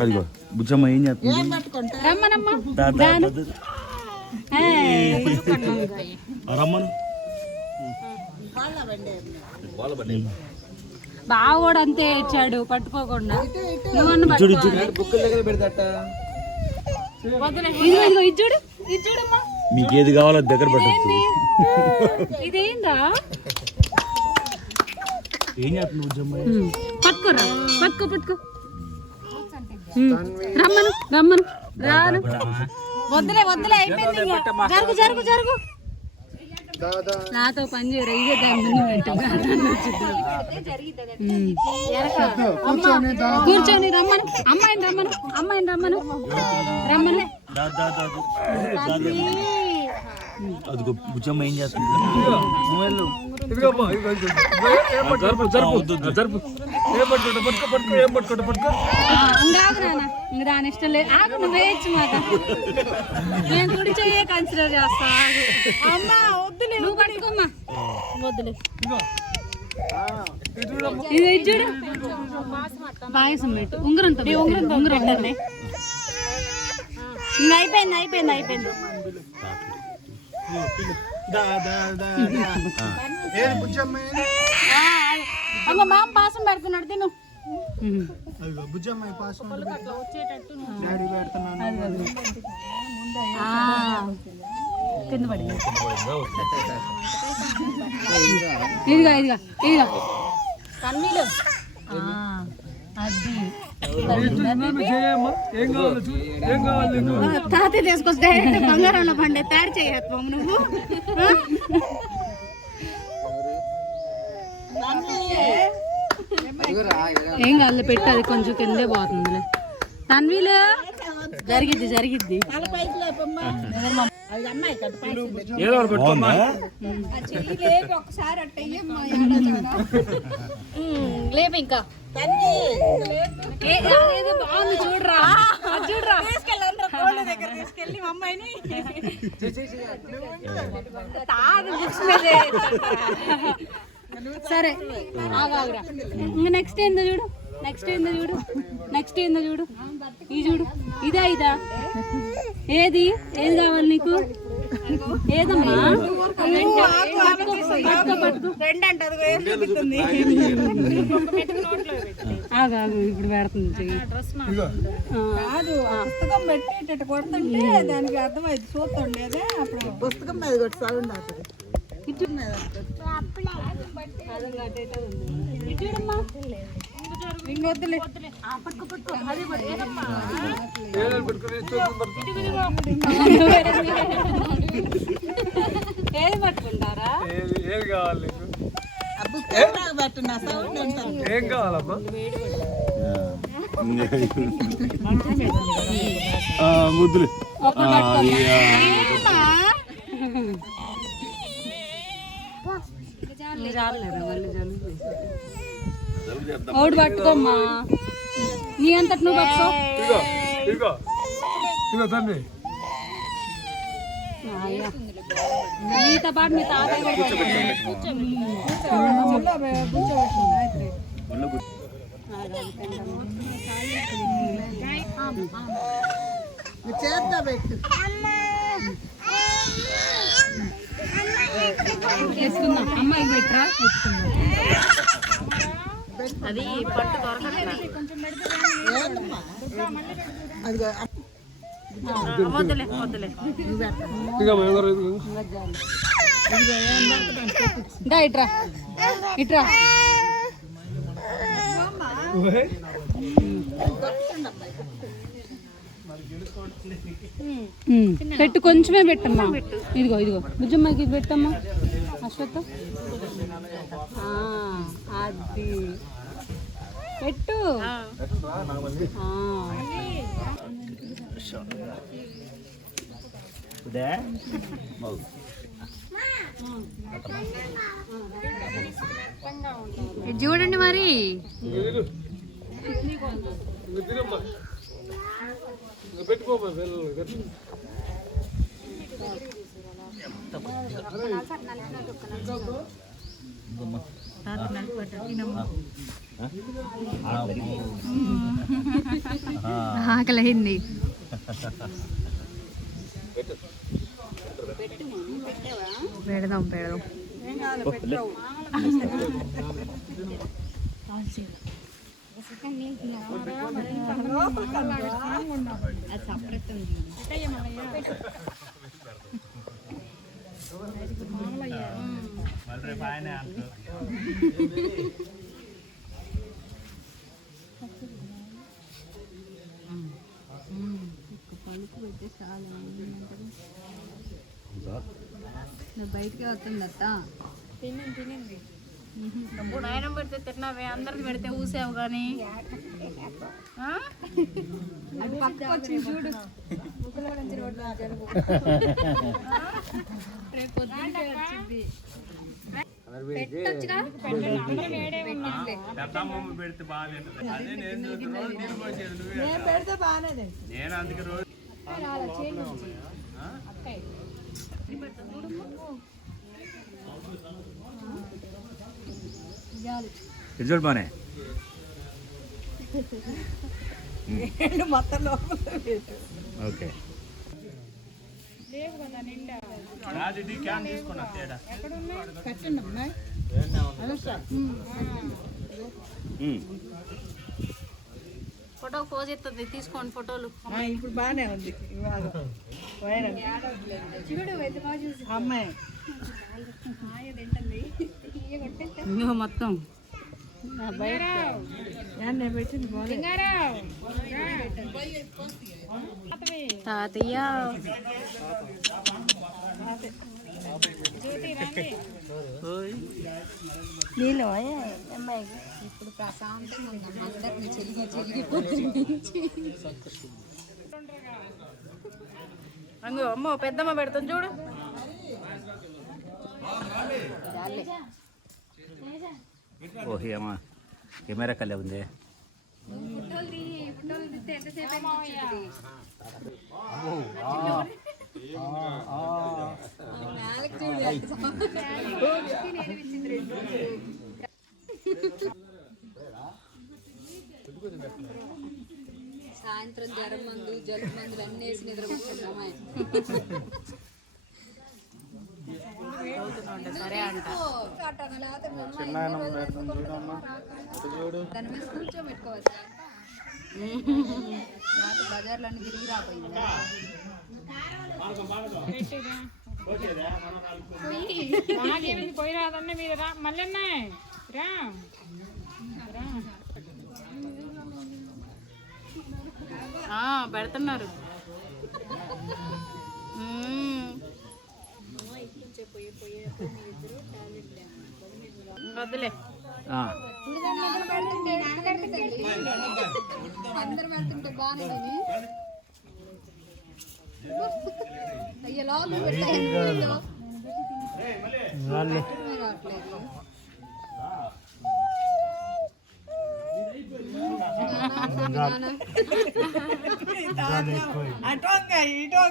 అదిగో బుజ్జమ్మ ఏం చేస్తుంది? రమ్మను. బావోడు అంతే ఇచ్చాడు పట్టుకోకుండా. మీకేది కావాలో దగ్గర పట్టచ్చు. ఇదేందా ఏం చేస్తుంది బుజ్జమ్మ? పట్టుకోరా, పట్టుకో పట్టుకో. రమ్మను రమ్మను రాను. వద్దులే వద్దులే అయిపోయింది. జరుగు జరుగు జరుగు. నాతో పని చేయరు. ఇదే దాని ముందు కూర్చొని రమ్మను. అమ్మాయిని రమ్మను. అమ్మాయిని రమ్మను. రమ్మను. అదిగో బుజ్జమ్మ ఏం చేస్తుంది? దాని ఇష్టం లేదు. ఆగు, నువ్వు వేయచ్చు మాట. నేను కుడి చెయ్యే కన్సిడర్ చేస్తా. అమ్మా వద్దులే, నువ్వు పట్టుకోమ్మా. వద్దులే. ఇది చూడు, పాయసం పెట్టు. ఉంగరంతో ఉంగరంతో ఉంగరం ఉండండి. ఇంకా అయిపోయింది అయిపోయింది అయిపోయింది. అమ్మ మామ పాసం పెడుతున్నాడు తిను. కింద పడి ఇదిగా ఇదిగా ఇదిగా కన్నీళ్ళు. అది తాత తీసుకొస్తే డైరెక్ట్ బంగారంలో పండే తయారు చేయత్వం నువ్వు. ఏం కాదు పెట్టాలి, కొంచెం కిందే పోతుందిలే. తన్వీలు జరిగిద్ది జరిగిద్ది. లేపు ఇంకా బాగుంది చూడరా చూడరా. తీసుకెళ్ళి మా అమ్మాయిని సరే ఆగాగురా. ఇంకా నెక్స్ట్ ఏందో చూడు, నెక్స్ట్ ఏందో చూడు, నెక్స్ట్ ఏందో చూడు. ఇది చూడు, ఇదా ఇదా ఏది ఏది కావాలి నీకు? ఏదమ్మా ఆగాగు, ఇప్పుడు పెడుతుంది చెయ్యి. పుస్తకం పెట్టి కొడుతుంటే దానికి అర్థమైంది. చూస్తుండే అదే అప్పుడు పుస్తకం మీద కొట్టి సౌండ్ అవుతుంది. ఇంకొద్దులే. ఏది పట్టుకుంటారా? ఏది కావాలి? ఏం కావాలమ్మా? ముద్దులు ఓడి పట్టుకోమ్మా. నీ అంతటి నువ్వు పట్టుకో. నీతో పాటు మీ తాతయ్య చేద్దా పెట్టు. వేసుకుందాం. అమ్మాయికి పెట్టరా? అది పట్టు వద్దులే వద్దులే. ఇట్రా ఇట్రా. పెట్టు, కొంచెమే పెట్టమ్మా. ఇదిగో ఇదిగో బుజ్జమ్మకి ఇది పెట్టమ్మా. అశ్వత్థ అది పెట్టు. ఇదే బాగు ఇది చూడండి మరి పెట్టుకోమా ఆకలైంది. పెడదాం పెడదాం. పలుకు పెట్టే చాలా బయటకే వస్తుంది అత్త. తినండి ఇప్పుడు ఆయన పెడితే తిన్నావే, అందరికి పెడితే ఊసావు కానీ అది పక్కకు వచ్చింది చూడు. రేపు పొద్దున్నే వచ్చింది. పెట్టొచ్చుగా పెడితే బాగానే నేను అందుకే రోజు చూడు బానే మొత్తం లోపల ఓకే కట్టండి అమ్మాయి. ఫోటో పోజ్ ఎత్తుంది, తీసుకోండి ఫోటోలు. ఇప్పుడు బాగానే ఉంది ఇవాళ వైరల్. అమ్మాయి మొత్తం పెట్టింది తాతయ్య నీళ్ళు అమ్మాయికి ఇప్పుడు ప్రశాంతంగా ఉందమ్మ. అందరిని చెరిగిపోతుంది. అంగో అమ్మ పెద్దమ్మ పెడుతుంది చూడు. ఓహి అమ్మా కెమెరా కలే ఉంది. సాయంత్రం జ్వరం మందు జలుబు మందులు అన్నీ వేసి నిద్రపోతున్నాం. సరే అంట దాని మీద కూర్చోబెట్టుకోవచ్చు. బజార్లో అన్ని తిరిగి రాపోయింది. పోయి రాదన్న మీరు రా మళ్ళీ రా పెడుతున్నారు. వద్దులే అందరు పెడుతుంటే బాగానే అయ్యలో అటోంగా ఇటో